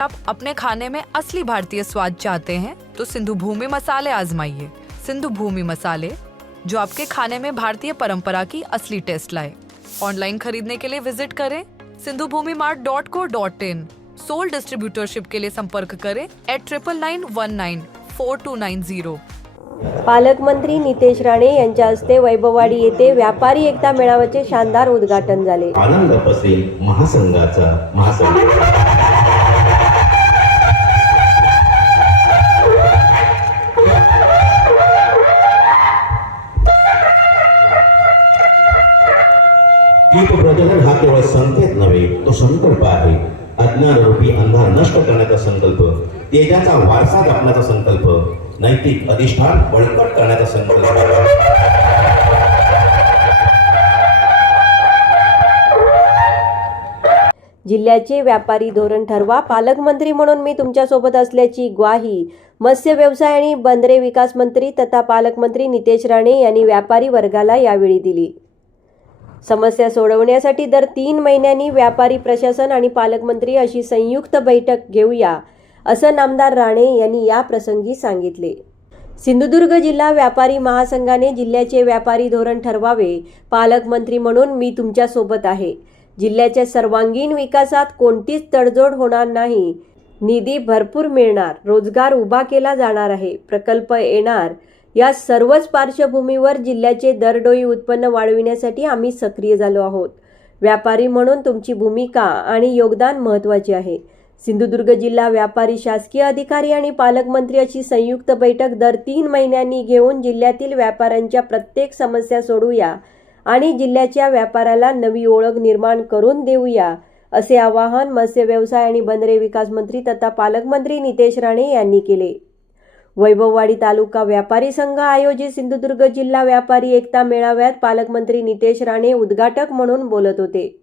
आप अपने खाने में असली भारतीय स्वाद चाहते हैं तो सिंधु भूमि मसाले आजमाइए। सिंधु भूमि मसाले जो आपके खाने में भारतीय परंपरा की असली टेस्ट लाए। ऑनलाइन खरीदने के लिए विज़िट करें Sindhu Bhumi mart dot co dot in. Sole distributorship के लिए संपर्क करें at triple nine one nine four two nine zero पालकमंत्री नितेश राणे यांच्या हस्ते वैभववाडी येथे व्यापारी एकता मेळाव्याचे शानदार उद्घाटन झाले. आनंद पसरेल महासंघाचा महासंघ. कीट प्रजनन हा केवळ संकेत नव्हे तो संकल्प आहे. अज्ञान रूपी अंधार नष्ट करण्याचा संकल्प तेजाचा वारसा जपण्याचा संकल्प नैतिक अधिष्ठान बळकट करण्याचा संकल्प. जिल्ह्याचे व्यापारी धोरण ठरवा पालकमंत्री म्हणून मी तुमच्यासोबत असल्याची ग्वाही मत्स्य व्यवसाय आणि बंदरे विकास मंत्री तथा पालकमंत्री नितेश राणे यांनी व्यापारी वर्गाला यावेळी दिली. समस्या सोडवण्यासाठी दर तीन महिन्यांनी व्यापारी प्रशासन आणि पालकमंत्री अशी संयुक्त बैठक घेऊया असं नामदार राणे यांनी या प्रसंगी सांगितले. सिंधुदुर्ग जिल्हा व्यापारी महासंघाने जिल्ह्याचे व्यापारी धोरण ठरवावे पालकमंत्री म्हणून मी तुमच्यासोबत आहे. जिल्ह्याच्या सर्वांगीण विकासात कोणतीच तडजोड होणार नाही. निधी भरपूर मिळणार रोजगार उभा केला जाणार आहे प्रकल्प येणार या सर्वच पार्श्वभूमीवर जिल्ह्याचे दरडोई उत्पन्न वाढविण्यासाठी आम्ही सक्रिय झालो आहोत. व्यापारी म्हणून तुमची भूमिका आणि योगदान महत्त्वाचे आहे. सिंधुदुर्ग जिल्हा व्यापारी शासकीय अधिकारी आणि पालकमंत्री अशी संयुक्त बैठक दर तीन महिन्यांनी घेऊन जिल्ह्यातील व्यापाऱ्यांच्या प्रत्येक समस्या सोडूया आणि जिल्ह्याच्या व्यापाराला नवी ओळख निर्माण करून देऊया असे आवाहन मत्स्य व्यवसाय आणि बंदरे विकास मंत्री तथा पालकमंत्री नितेश राणे यांनी केले. वैभववाडी तालुका व्यापारी संघ आयोजित सिंधुदुर्ग जिल्हा व्यापारी एकता मेळाव्यात पालकमंत्री नितेश राणे उद्घाटक म्हणून बोलत होते.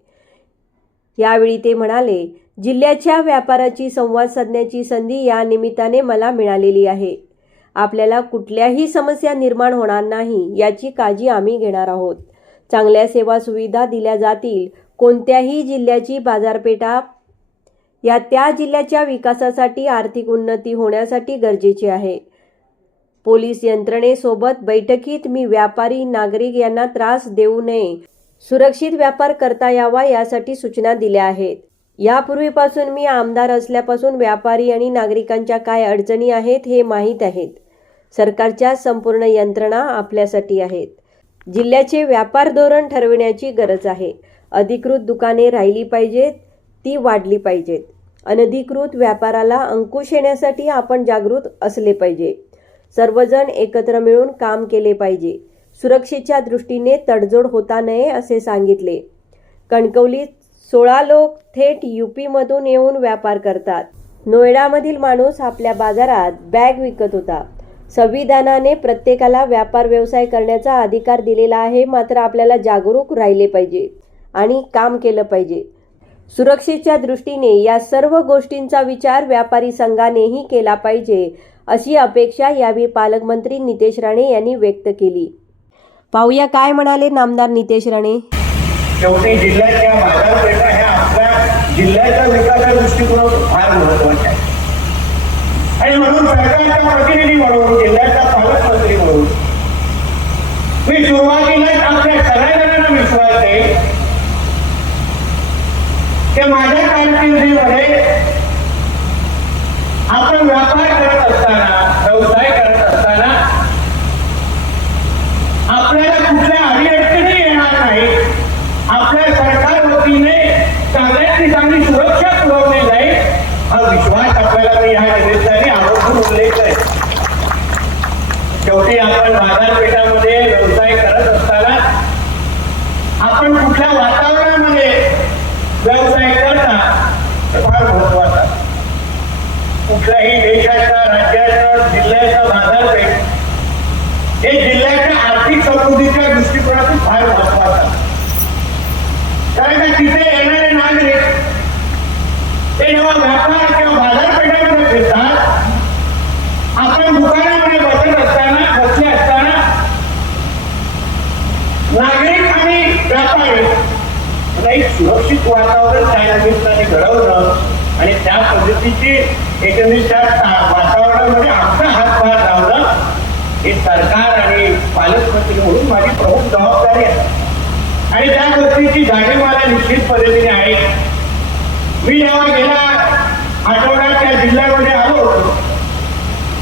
यावेळी ते म्हणाले जिल्ह्याच्या व्यापाराची संवाद साधण्याची संधी या निमित्ताने मला मिळालेली आहे. आपल्याला कुठल्याही समस्या निर्माण होणार नाही याची काळजी आम्ही घेणार आहोत. चांगल्या सेवा सुविधा दिल्या जातील. कोणत्याही जिल्ह्याची बाजारपेठा या त्या जिल्ह्याच्या विकासासाठी आर्थिक उन्नती होण्यासाठी गरजेची आहे. पोलीस यंत्रणेसोबत बैठकीत मी व्यापारी नागरिक यांना त्रास देऊ नये सुरक्षित व्यापार करता यावा यासाठी सूचना दिल्या आहेत. यापूर्वीपासून मी आमदार असल्यापासून व्यापारी आणि नागरिकांच्या काय अडचणी आहेत हे माहीत आहेत. सरकारच्या संपूर्ण यंत्रणा आपल्यासाठी आहेत. जिल्ह्याचे व्यापार धोरण ठरविण्याची गरज आहे. अधिकृत दुकाने राहिली पाहिजेत. ती वाढली पाहिजेत. अनधिकृत व्यापाराला अंकुश येण्यासाठी आपण जागृत असले पाहिजे. सर्वजण एकत्र मिळून काम केले पाहिजे. सुरक्षेच्या दृष्टीने तडजोड होता नये असे सांगितले. कणकवलीत सोळा लोक थेट यूपीमधून येऊन व्यापार करतात. नोएडामधील माणूस आपल्या बाजारात बॅग विकत होता. संविधानाने प्रत्येकाला व्यापार व्यवसाय करण्याचा अधिकार दिलेला आहे मात्र आपल्याला जागरूक राहिले पाहिजे आणि काम केलं पाहिजे. सुरक्षेच्या दृष्टीने या सर्व गोष्टींचा विचार व्यापारी संघानेही केला पाहिजे अशी अपेक्षा यावेळी पालकमंत्री नितेश राणे यांनी व्यक्त केली. पाहूया काय म्हणाले नामदार नितेश राणे. शेवटी जिल्ह्याच्या बाजारपेठा ह्या आपल्या जिल्ह्याच्या विकासाच्या दृष्टिकोनातून फार महत्त्वाच्या आहे. आणि म्हणून सरकारचा प्रतिनिधी म्हणून जिल्ह्याचा पालकमंत्री म्हणून मी सुरुवातीलाच आपल्या विश्वास आहे की माझ्या कारकिर्दीमध्ये आपण व्यापार करत असताना व्यवसाय करत असताना आपल्याला कुठल्या अडीअडचणी येणार नाही आपल्या सरकार वतीने सगळ्यांनी चांगली सुरक्षा पुरवली जाईल. हा विश्वास आपल्याला मी ह्या निमित्ताने आवर्जून उल्लेख आहे. शेवटी आपण बाजारपेठामध्ये व्यवसाय करत असताना आपण कुठल्या वातावरण व्यवसाय करता हे फार महत्वाचं आहे. कुठल्याही देशाचा राज्याचा जिल्ह्याचा बाजारपेठ हे जिल्ह्याच्या आर्थिक समृद्धीच्या दृष्टिकोनातून फार महत्वाचं आहे. कारण का तिथे येणारे नागरिक ते जेव्हा व्यापार किंवा बाजारपेठामध्ये फिरतात आपण दुकानामध्ये बसत असताना बसले असताना नागरिक आणि व्यापारी याला एक सुरक्षित वातावरण त्या निमित्ताने घडवणं आणि त्या पद्धतीची एकंदरीत त्या वातावरणामध्ये आपला हातभार लावणं हे सरकार आणि पालकमंत्री म्हणून माझी प्रमुख जबाबदारी आहे. आणि त्या गोष्टीची जाणीव मला निश्चित पद्धतीने आहे. मी जेव्हा गेल्या आठवड्यात त्या जिल्ह्यामध्ये आलो होतो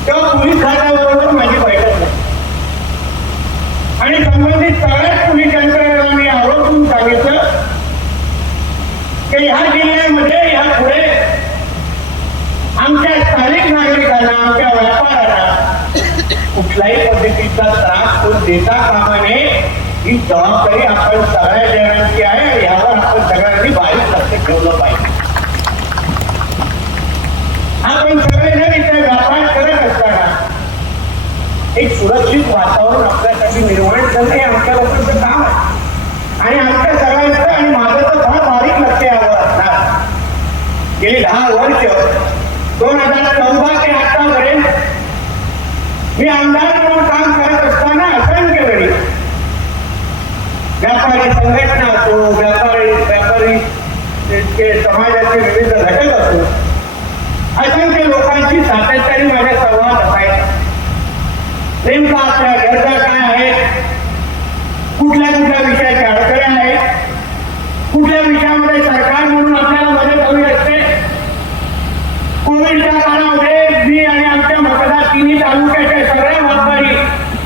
तेव्हा पोलीस खात्याबरोबर माझी बैठक झाली आणि संबंधित सगळ्याच पोलीस यंत्रणेला मी आवर्जून सांगितलं की ह्या जिल्ह्यामध्ये ह्या पुढे आमच्या स्थानिक नागरिकांना आमच्या व्यापाऱ्यांना कुठल्याही पद्धतीचा त्रास तो देता कामा नये ही जबाबदारी आपण सगळ्या जणांची आहे आणि यावर आपण सगळ्यांनी बारीक लक्ष ठेवलं पाहिजे. आपण सगळेजण इथे व्यापार करत असताना एक सुरक्षित वातावरण आपल्यासाठी निर्माण करणं हे आमच्या लोकांचं काम आहे. आणि आमच्या सगळ्यांचं आणि माझं तर फार बारीक लक्ष यावं असणार गेली दहा वर्ष दोन हजार चौदा ते आतापर्यंत मी आमदार म्हणून काम करत असताना असंख्य वेळी व्यापारी संघटना असो व्यापारी व्यापारी समाजाचे विविध घटक असो असंख्य लोकांची सातत्याने माझ्या संवाद असायचा नेमका आपल्या गरजा काय आहेत कुठल्या कुठल्या विषयाच्या अडचणी आहेत कुठल्या विषयामध्ये सरकार म्हणून आपल्याला मदत हवी असते कोविडच्या काळामध्ये मी आणि आमच्या मतदार तिन्ही तालुक्याच्या सगळ्या व्यापारी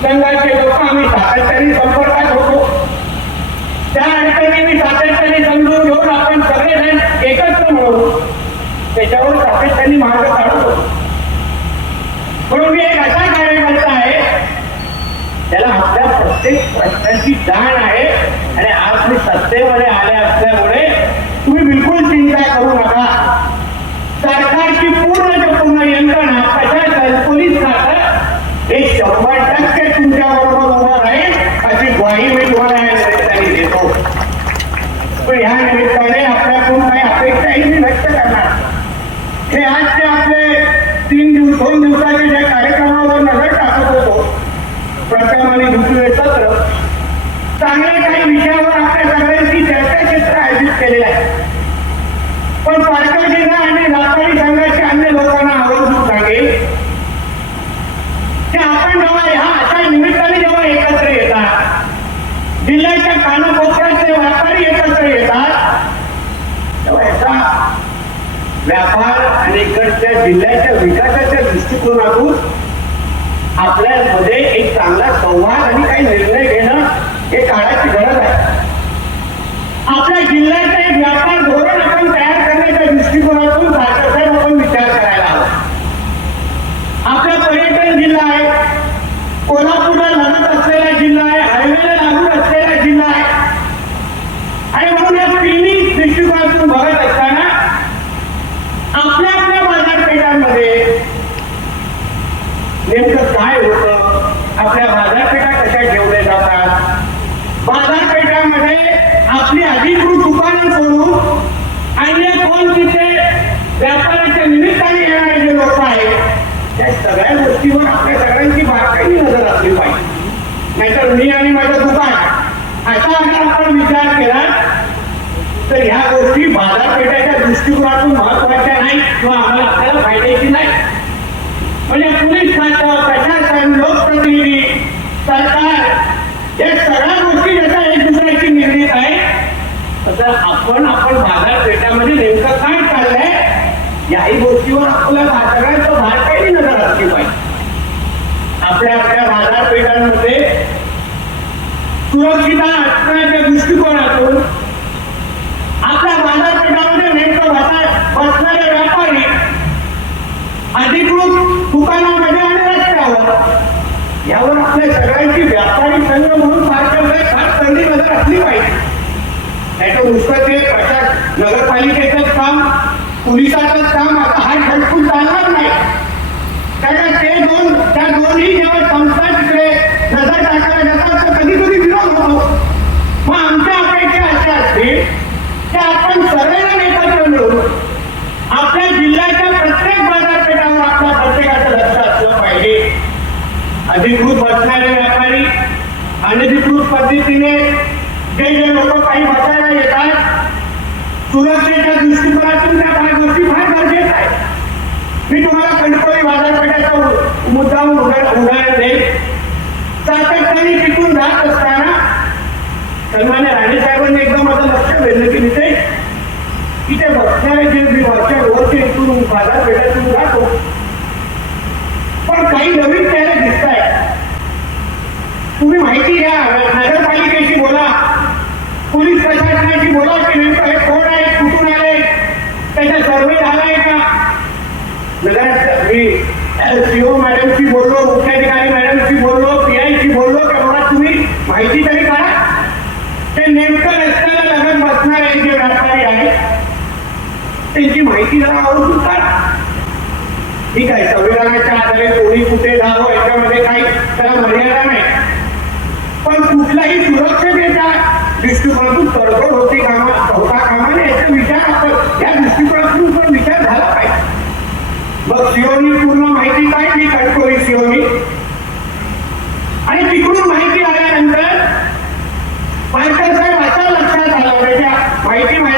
संघाचे लोक आम्ही सातत्याने संपर्कात होतो त्या अडचणी मी सातत्याने समजून घेऊन आपण सगळेजण एकत्र मिळून त्याच्यावर सातत्याने मार्ग काढत होतो म्हणून मी एक असा कार्यकर्ता आहे त्याला आपल्या प्रत्येक प्रश्नांची जाण आहे. आणि आज मी सत्तेमध्ये आले असल्यामुळे तुम्ही बिलकुल चिंता करू नका सरकारची पूर्ण जे पूर्ण यंत्रणा प्रशासन पोलीस खातं हे शंभर टक्के तुमच्या बरोबर उभं राहील अशी ग्वाही मी तुम्हाला या निमित्ताने देतो पण ह्या निमित्ताने आपल्याकडून काही अपेक्षाही मी व्यक्त करणार हे आजचे आपले तीन दिवस दोन दिवसाचे ज्या कार्यक्रमावर नजर टाकत होतो प्रथम आणि दुसरे सत्र चांगल्या काही विषयावर आपल्या सगळ्यांची चर्चाक्षेत्र आयोजित केलेले आहे पण पाटकरजींना आणि व्यापारी संघाच्या अन्य लोकांना आवर्जून सांगेल की आपण जेव्हा ह्या अशा निमित्ताने जेव्हा एकत्र येतात जिल्ह्याच्या कानाकोपऱ्यातले व्यापारी एकत्र येतात तेव्हा याचा व्यापार आणि इकडच्या जिल्ह्याच्या विकासाच्या दृष्टिकोनातून आपल्यामध्ये एक चांगला संवाद आणि काही निर्णय घेणं हे काळाची गरज आहे. आपल्या जिल्ह्याचा एक व्यापार धोरण आपण तयार करण्याच्या दृष्टिकोनातून सातत्याने आपण विचार करायला हवा आपला पर्यटन जिल्हा आहे कोल्हापूरला लगत असलेला जिल्हा आहे हायवेला लागून असलेला जिल्हा आहे आणि म्हणून या तिन्ही दृष्टिकोनातून बघत असताना आपल्या आपल्या बाजारपेठांमध्ये नेमकं काय होतं आपल्या बाजारपेठा कशा ठेवल्या जातात बाजारपेठामध्ये आपली अधिकृत दुकानं सोडून अन्य कोण तिथे व्यापाराच्या निमित्ताने येणारे जे लोक आहेत त्या सगळ्या गोष्टीवर आपल्या सगळ्यांची बारकाईने नजर असली पाहिजे नाहीतर मी आणि माझं दुकान असा अगर आपण विचार केला तर ह्या गोष्टी बाजारपेठेच्या महत्त्वाच्या नाही किंवा आम्हाला आपल्याला फायद्याची नाही? म्हणजे पोलीस खातं प्रशासन लोकप्रतिनिधी सरकार या सगळ्या गोष्टी जशा एक दुसऱ्याची निर्णित आहे तसं आपण आपण बाजारपेठामध्ये नेमकं काय चाललंय याही गोष्टीवर आपल्याला सगळ्यांचं भारताची नजर असली पाहिजे. आपल्या आपल्या बाजारपेठांमध्ये सुरक्षिता असण्याच्या दृष्टिकोनातून आपल्या बाजार बसणारे व्यापारी अधिकृत दुकानामध्ये आणि रस्त्यावर यावर आपल्या सगळ्यांची व्यापारी संघ म्हणून मार्गावर फार चांगली नजर असली पाहिजे. नाही नुसतं ते प्रशास नगरपालिकेचं काम पोलिसाचं काम आता हा झटकून चालणार नाही. कारण ते दोन त्या दोन्ही जेव्हा संस्था तिकडे नजर टाकायला जातात तर कधी कधी अधिकृत असणारे व्यापारी अनधिकृत पद्धतीने जे जे लोक काही वाचायला येतात सुरक्षेच्या दृष्टिकोनातून त्या काही गोष्टी फार गरजेच आहे मी तुम्हाला कणकोळी बाजारपेठाचा मुद्दा उदाहरण देईल सातत्याने टिकून जात असताना सन्माने राणे साहेबांनी एकदा माझं लक्ष वेधलं की ते तिथे बसणारे जे विभागच्या वरचे इथून बाजारपेठातून जातो. पण काही नवीन ได้ ವೈಟಿ ಮಯ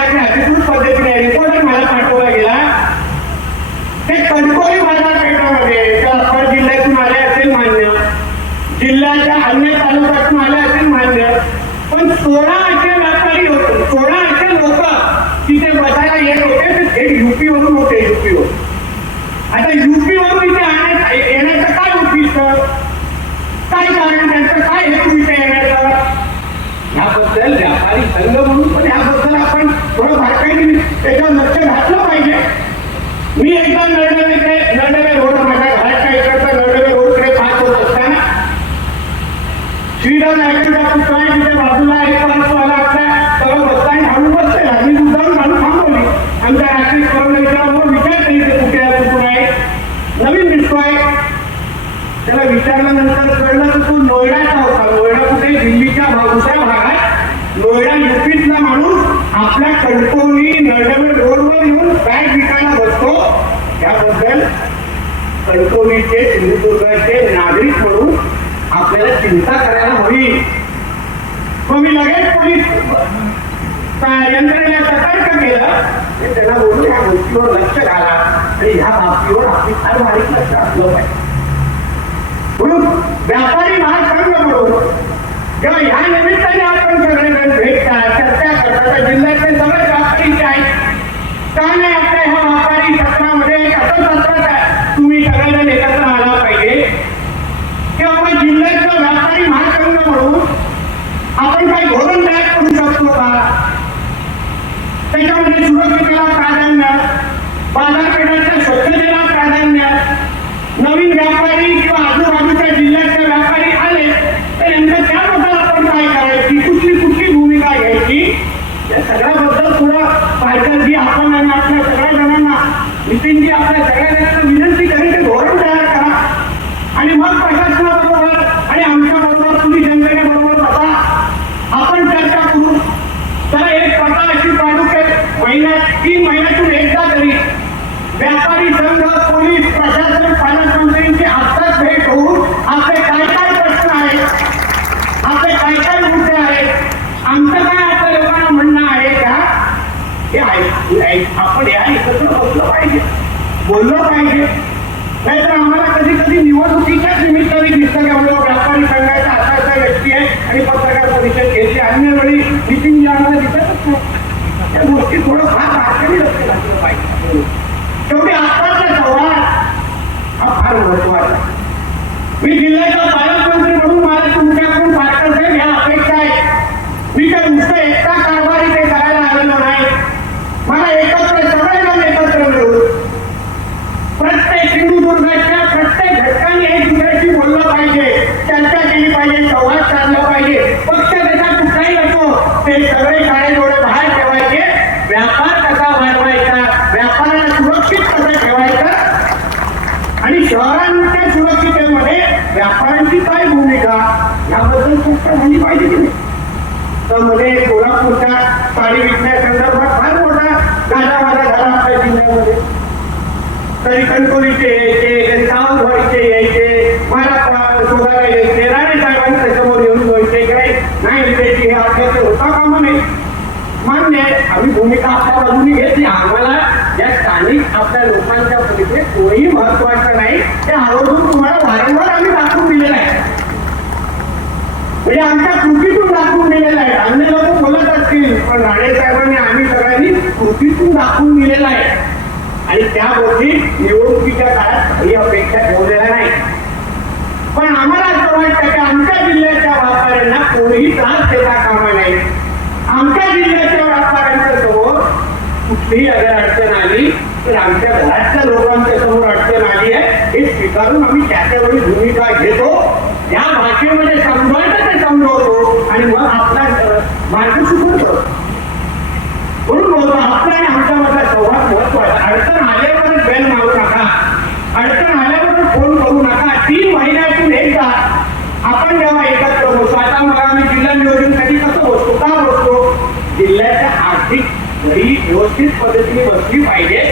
এটা तीन महिन्यातून एकदा तरी व्यापारी संघ पोलीस प्रशासन पालकमंत्र्यांची आत्ताच भेट होऊन आपले काय काय प्रश्न आहेत आपले काय काय मुद्दे आहेत आमचं काय आपल्या लोकांना म्हणणं आहे का? हे आहे आपण या एकत्र बोललं पाहिजे. बोललं पाहिजे. नाहीतर आम्हाला कधी कधी निवडणुकीच्याच निमित्ताने दिसतं त्यामुळे व्यापारी संघाचा असा असा व्यक्ती आहे आणि पत्रकार परिषद घेतली अन्य वेळी मिटिंग यामध्ये दिसतच नाही. त्या गोष्टी थोडं फार मागणी लक्ष घातलं पाहिजे. शेवटी आत्ताचा संवाद हा फार महत्त्वाचा मी जिल्ह्याचा पालकमंत्री तरी कणकोलीचे यायचे कधी सावंतवाडीचे यायचे मला शोधायला यायचे राणे येऊन बोलते काही नाही हे अध्यक्ष होता का म्हणे मान्य आम्ही भूमिका आपल्या बाजूने घेतली आम्हाला या स्थानिक आपल्या लोकांच्या पलीकडे कोणी महत्वाचं नाही ते आवर्जून तुम्हाला वारंवार आम्ही दाखवून दिलेलं आहे म्हणजे आमच्या कृतीतून दाखवून दिलेलं आहे अन्य लोक बोलत असतील पण राणे साहेबांनी आम्ही सगळ्यांनी कृतीतून दाखवून दिलेलं आहे. आणि त्यामध्ये निवडणुकीच्या काळात काही अपेक्षा ठेवलेल्या नाही. पण आम्हाला असं वाटतं की आमच्या जिल्ह्याच्या व्यापाऱ्यांना कोणीही त्रास देता कामा नाही आमच्या जिल्ह्याच्या व्यापाऱ्यांच्या समोर कुठलीही अगर अडचण आली तर आमच्या घरातल्या लोकांच्या समोर अडचण आली आहे हे स्वीकारून आम्ही त्याच्या वेळी भूमिका घेतो. या भाषेमध्ये समजायचं ते समजवतो आणि मग आपला मार्ग सुचवतो म्हणून बोलतो आपला आणि आमच्यामधला संवाद महत्त्वाचा अडचण आल्यावरच बेल मारू नका अडचण आल्यावर फोन करू नका तीन महिन्यातून एकदा आपण जेव्हा एकत्र बसतो आता मला आम्ही जिल्हा नियोजनसाठी कसं बसतो का बसतो जिल्ह्याच्या आर्थिक घडी व्यवस्थित पद्धतीने बसली पाहिजे.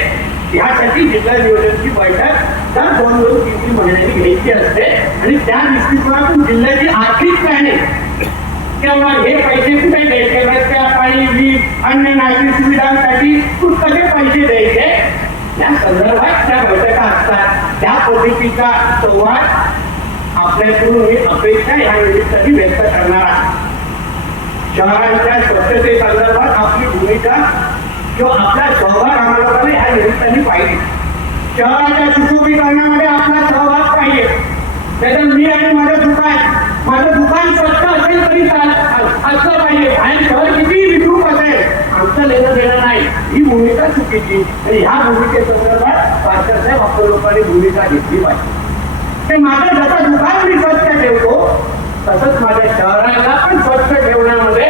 यासाठी जिल्हा नियोजनची बैठक दर दोन दोन तीन तीन महिन्यांनी घ्यायची असते. आणि त्या दृष्टिकोनातून जिल्ह्याची आर्थिक प्लॅनिंग तेव्हा हे पैसे कुठे द्यायचे रस्त्या पाणी वीज अन्य नागरी सुविधांसाठी कसे पैसे द्यायचे? या संदर्भात त्या बैठका असतात. त्या पद्धतीचा संवाद आपल्याकडून मी अपेक्षा या निमित्ताने व्यक्त करणार आहे. शहरांच्या स्वच्छते संदर्भात आपली भूमिका जो आपला सहभाग आम्हाला या निमित्ताने पाहिजे. शहराच्या सुशोभीकरणामध्ये आपला सहभाग पाहिजे. त्याच्यात मी आणि माझं दुकान माझं दुकान स्वच्छ असेल तरी असलं पाहिजे. आणि शहर किती विद्रूप असेल आमचं लेणं देणं नाही. ही भूमिका चुकीची. आणि ह्या भूमिकेसंदर्भात पाचसाहेब आपल्या लोकांनी भूमिका घेतली पाहिजे. ते माझं जसं दुकान मी स्वच्छ ठेवतो तसंच माझ्या शहराला पण स्वच्छ ठेवण्यामध्ये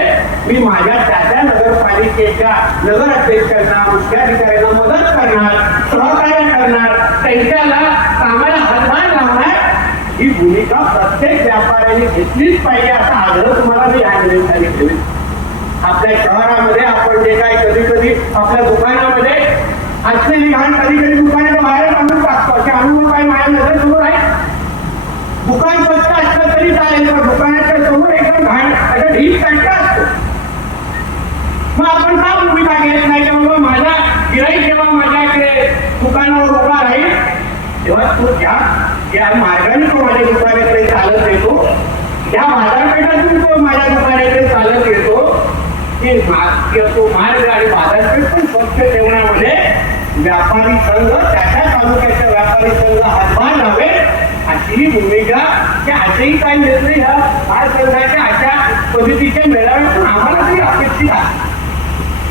मी माझ्या त्या त्या नगरपालिकेच्या नगर मुख्याधिकाऱ्यांना मदत करणार सहकार्य करणार त्यांच्याला कामाला हातभार लावणार ही भूमिका प्रत्येक व्यापाऱ्याने घेतलीच पाहिजे असा आग्रह तुम्हाला मी या निमित्ताने आपल्या शहरामध्ये आपण जे काय कधी कधी आपल्या दुकानामध्ये असलेली घाण कधी कधी दुकानाच्या बाहेर आणून टाकतो असे अनुभव काही माझ्या नजर समोर आहे दुकान स्वच्छ असलं तरी चालेल पण दुकानाच्या समोर एकदम घाण असं ढीक कट्टा असतो मग आपण का भूमिका घेत नाही की बाबा माझा गिराईक जेव्हा माझ्याकडे दुकानावर उभा राहील तेव्हा त्या ज्या मार्गाने तो माझ्या दुकानाकडे चालत येतो त्या बाजारपेठातून तो माझ्या दुकानाकडे चालत येतो की तो मार्ग आणि बाजारपेठ पण स्वच्छ ठेवण्यामध्ये व्यापारी संघ त्याच्या तालुक्याच्या व्यापारी संघ हातभार लावे अशी भूमिका की असेही काही निर्णय ह्या महासंघाच्या अशा पद्धतीच्या मेळाव्यातून आम्हाला तरी अपेक्षित आहे.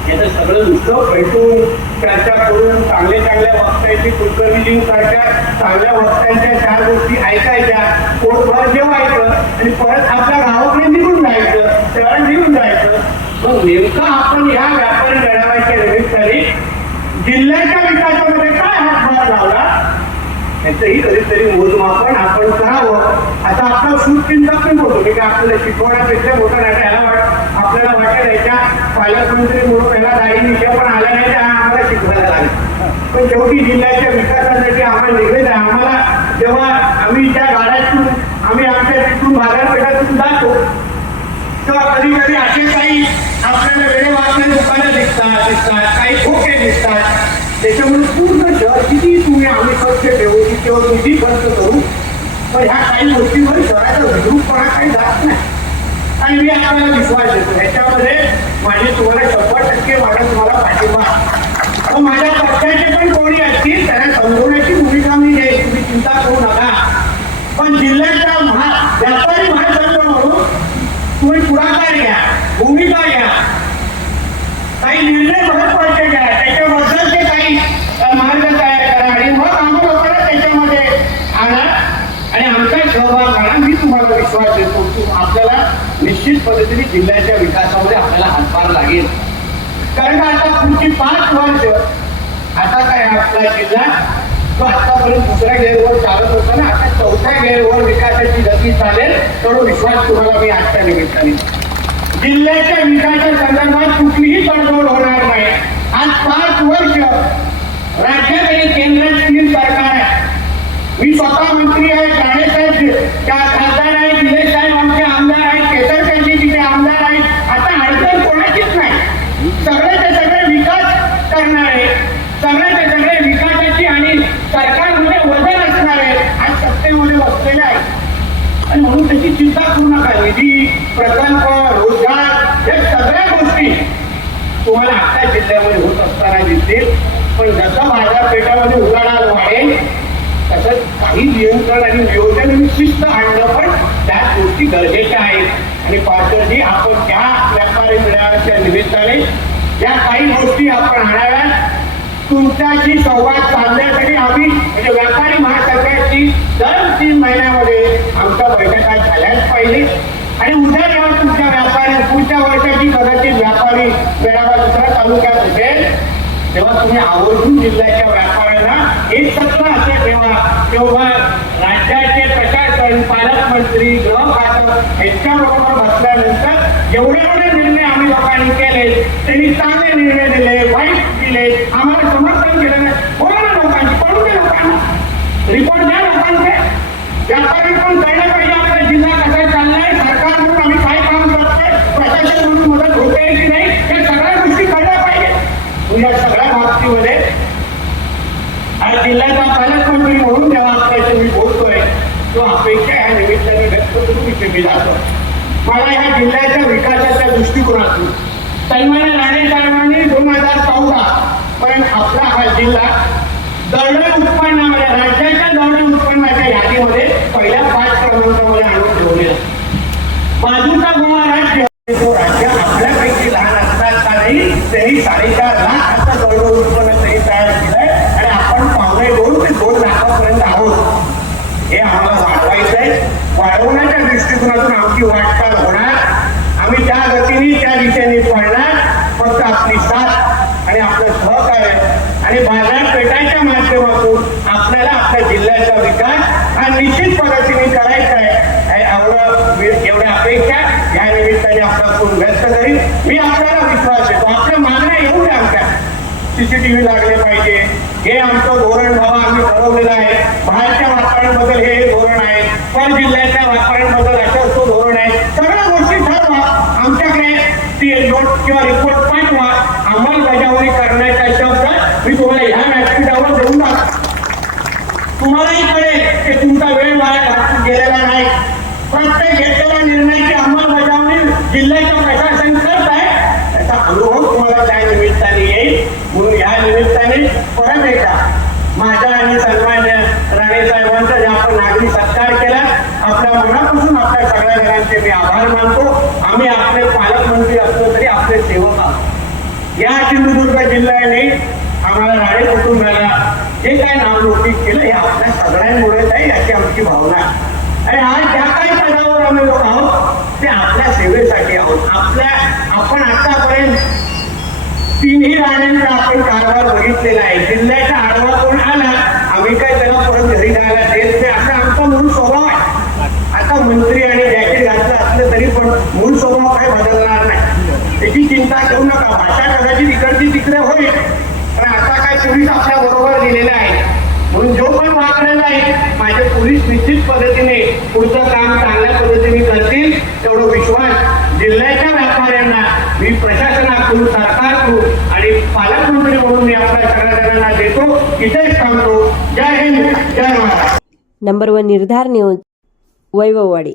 याचं सगळं नुसतं भेटून चर्चा करून चांगल्या चांगल्या वक्त्यांची कुलकर्णी सारख्या चांगल्या वक्त्यांच्या चार गोष्टी ऐकायच्या. पोटभर जेवायचं आणि परत आपल्या गावाकडे निघून जायचं शहर निघून जायचं. मग नेमकं आपण या व्यापारी मेळाव्याच्या निमित्ताने जिल्ह्याच्या विकासामध्ये काय हातभार लावला? याचंही कधीतरी मोजमापन आपण करावं. आता आपला सुचिंतक पण होतो? म्हणजे की आपल्याला शिकवण्यापेक्षा मोठा नाट्याला वाटतं आपल्याला वाटेल याच्या पालकमंत्री म्हणून पहिला दाढी विषय पण आला नाही तर आम्हाला शिकवायला लागेल. पण शेवटी जिल्ह्याच्या विकासासाठी आम्हाला निघत आहे. आम्हाला जेव्हा आम्ही त्या गाड्यातून आम्ही आमच्या तिथून बाजारपेठातून जातो तेव्हा कधी कधी असे काही आपल्याला वेळे वाचणारी दुकानं दिसतात दिसतात काही खोके दिसतात. त्याच्यामुळे पूर्ण शहर किती तुम्ही आम्ही स्वच्छ ठेवू किंवा किती खर्च करू? पण ह्या काही गोष्टींवर शहराचा विद्रूपपणा काही जात नाही. आणि मी आपल्याला विश्वास देतो. ह्याच्यामध्ये माझी तुम्हाला शंभर टक्के माझा तुम्हाला पाठिंबा. आहे. मग माझ्या पक्षाचे पण कोणी असतील त्यांना समजवण्याची भूमिका मी घेईन. तुम्ही चिंता करू नका. पण जिल्ह्याच्या महा व्यापारी महासंघ म्हणून तुम्ही पुढाकार घ्या भूमिका घ्या. काही निर्णय महत्त्वाचे घ्या. त्याच्याबद्दलचे काही मार्ग तयार करा. आणि मग आम्ही लोकांना त्याच्यामध्ये आणा. आणि आमचा सहभाग आणा. मी तुम्हाला विश्वास देतो. निश्चित पद्धतीने जिल्ह्याच्या विकासामध्ये आपल्याला हातभार लागेल. कारण आता पुढची पाच वर्ष आता काय आपला जिल्हा तो आतापर्यंत दुसऱ्या गेअरवर चालत होता ना आता चौथ्या गेअरवर विकासाची गती चालेल तर विश्वास तुम्हाला मी आजच्या निमित्ताने जिल्ह्याच्या विकासा संदर्भात कुठलीही तडजोड होणार नाही. आज पाच वर्ष राज्यात आणि केंद्रात तीन सरकार आहे मी स्वतः मंत्री आहे ठाणेसाहेब त्या खासदार आहेत निलेश साहेब आमचे आमदार आहेत केसरकरजी तिथे आमदार आहेत आता अडचण कोणाचीच नाही सगळे ते सगळे विकास करणारे सगळे ते सगळे आणि म्हणून त्याची चिंता करू नका निधी प्रकल्प रोजगार या सगळ्या गोष्टी तुम्हाला आता जिल्ह्यामध्ये होत असताना दिसतील. पण जसं बाजारपेठामध्ये उलाढाल वाढेल तसंच काही नियंत्रण आणि नियोजन आणि शिस्त आणणं पण त्या गोष्टी गरजेच्या आहेत. आणि पार्टनरजी आपण त्या व्यापारी मेळाव्याच्या निमित्ताने या काही गोष्टी आपण आणाव्यात तुमच्याशी संवाद साधण्यासाठी आम्ही म्हणजे व्यापारी महासंघाची दर तीन महिन्यामध्ये आमच्या बैठका झाल्याच पाहिजे. आणि उद्या जेव्हा तुमच्या व्यापारी पुढच्या वर्षाची कदाचित व्यापारी मेळावा दुसऱ्या तालुक्यात असेल तेव्हा तुम्ही आवर्जून जिल्ह्याच्या व्यापाऱ्यांना एक सत्र असेल ठेवा तेव्हा राज्याचे प्रशासन पालकमंत्री गृह खातं यांच्याबरोबर बसल्यानंतर एवढ्या एवढ्या लोकांनी केले. त्यांनी चांगले निर्णय दिले वाईट दिले. आम्हाला समर्थन केलं नाही. बोला कोणते लोकांना रिपोर्ट द्या लोकांचे. व्यापारी पण कळलं पाहिजे. आपल्या जिल्हा कसा चाललाय? सरकार म्हणून आम्ही काय काम करतोय? प्रशासन म्हणून मदत होते की नाही? या सगळ्या गोष्टी कळल्या पाहिजे. या सगळ्या बाबतीमध्ये आज जिल्ह्याचा पालकमंत्री म्हणून जेव्हा आपल्याशी मी बोलतोय तो अपेक्षा या निमित्ताने व्यक्त करून इथे मी जातो. मला या जिल्ह्याच्या विकासाच्या दृष्टिकोनातून. सन्मान्य राणे साहेबांनी दोन हजार चौदा पर्यंत आपला हा जिल्हा दरडोई उत्पन्नामध्ये राज्याच्या दरडोई उत्पन्नाच्या यादीमध्ये पहिल्या पाच क्रमांकामध्ये आणून ठेवलेला. बाजूचा गोवा राज्य तो राज्य आपल्यापैकी लहान असतात का नाही तेही साडेचार लाख आता दरडोई उत्पन्न त्यांनी तयार केलंय आणि आपण पावणे दोन ते दोन लाखापर्यंत आहोत हे आम्हाला वाढवायचंय वाढवण्याच्या दृष्टिकोनातून आमची वाटचाल होणार आम्ही त्या गतीने त्या दिशेने पळणार फक्त आपली साथ आणि आपलं सहकार्य आणि बाजारपेठांच्या माध्यमातून आपल्याला आपल्या जिल्ह्याचा विकास हा निश्चित पद्धतीने करायचा आहे. एवढं एवढ्या अपेक्षा या निमित्ताने आपला फोन व्यक्त करीन. मी आपल्याला विश्वास देतो. आपल्या मागण्या येऊ द्या आमच्या. सीसीटीव्ही लागले पाहिजे. हे आमचं धोरण बाबा आम्ही ठरवलेलं आहे. बाहेरच्या वातावरणाबद्दल हे धोरण आहे. पर जिल्ह्याच्या वातावरणाबद्दल असं धोरण आहे सगळ्या गोष्टी ठरवा आमच्याकडे ती नोट किंवा रिपोर्ट पाठवा. अंमलबजावणी करण्याचा शब्द मी तुम्हाला ह्या व्यासपीठावर देऊन टाकतो. तुम्हालाही कळेल की तुमचा वेळ वाया गेलेला नाही. प्रत्येक घेतलेल्या निर्णयाची अंमलबजावणी जिल्ह्याचं प्रशासन करत आहे. त्याचा अनुभव तुम्हाला त्या निमित्ताने येईल. म्हणून या निमित्ताने परत एकदा माझा आणि सन्मान्य राणे साहेबांचा ज्या आपण नागरी सत्कार केला आपल्या मनापासून आपल्या सगळ्या जणांचे मी आभार मानतो. आम्ही आपले पालकमंत्री असलो तरी आपले सेवक आहोत. या सिंधुदुर्ग जिल्ह्याने आम्हाला राणे कुटुंबाला जे काय नावलौकिक केलं हे आपल्या सगळ्यांमुळेच आहे याची आमची भावना. आणि आज ज्या काही पदावर आम्ही लोक आहोत ते आपल्या सेवेसाठी आहोत. आपल्या आपण आतापर्यंत तिन्ही राण्यांचा आपण कारभार बघितलेला आहे. जिल्ह्याचा आढावा कोण आला आम्ही काय त्याला परत घरी जायला देत नाही. असा आमचा मूळ स्वभाव आहे. आता मंत्री आणि जॅकेट घातलं असलं तरी पण मूळ स्वभाव त्याची चिंता करू नका. भाषा कदाचित इकडची तिकडे होईल. पण आता काय पोलीस आपल्या बरोबर दिलेले आहे म्हणून जो पण वाकडेला आहे माझे पोलीस निश्चित पद्धतीने पुढचं काम चांगल्या पद्धतीने करतील. तेवढा विश्वास जिल्ह्याच्या व्यापाऱ्यांना मी प्रशासनाकडून सरकारकडून आणि पालकमंत्री म्हणून मी आपल्या सगळ्या जणांना देतो. इथेच थांबतो. जय हिंद. जय Maharaj number one Nirdhar news Vaibhavwadi.